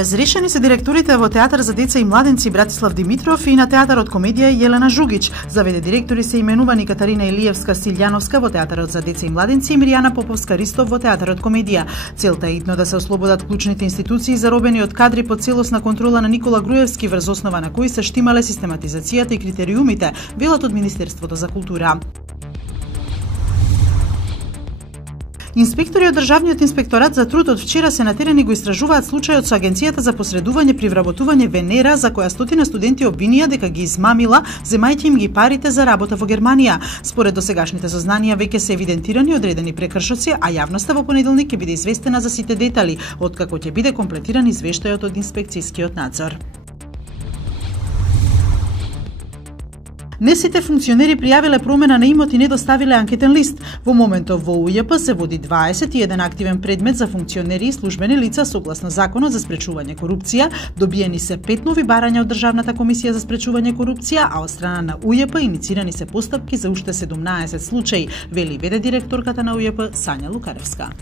Разрешени се директорите во Театар за деца и младенци Братислав Димитров и на Театарот комедија Јелена Жугич. За вд директори се именувани Катарина Илиевска-Силјановска во Театарот за деца и младенци и Миријана Поповска-Ристов во Театарот комедија. Целта е идно да се ослободат клучните институции заробени од кадри под целосна контрола на Никола Груевски, врз основа на кои се штимале систематизацијата и критериумите, велат од Министерството за култура. Инспектори од Државниот инспекторат за труд од вчера се натерани го истражуваат случајот со Агенцијата за посредување при вработување Венера, за која стотина студенти обвинија дека ги измамила, земајќи им ги парите за работа во Германија. Според досегашните сознанија веќе се евидентирани одредени прекршоци, а јавноста во понеделник ќе биде известена за сите детали, откако ќе биде комплетиран извештајот од инспекцијскиот надзор. Не сите функционери пријавиле промена на имот и не доставиле анкетен лист. Во моментов во УЈП се води 21 активен предмет за функционери и службени лица согласно Законот за спречување корупција. Добиени се 5 нови барања од Државната комисија за спречување корупција, а од страна на УЈП иницирани се постапки за уште 17 случаи, вели вд директорката на УЈП Сања Лукаревска.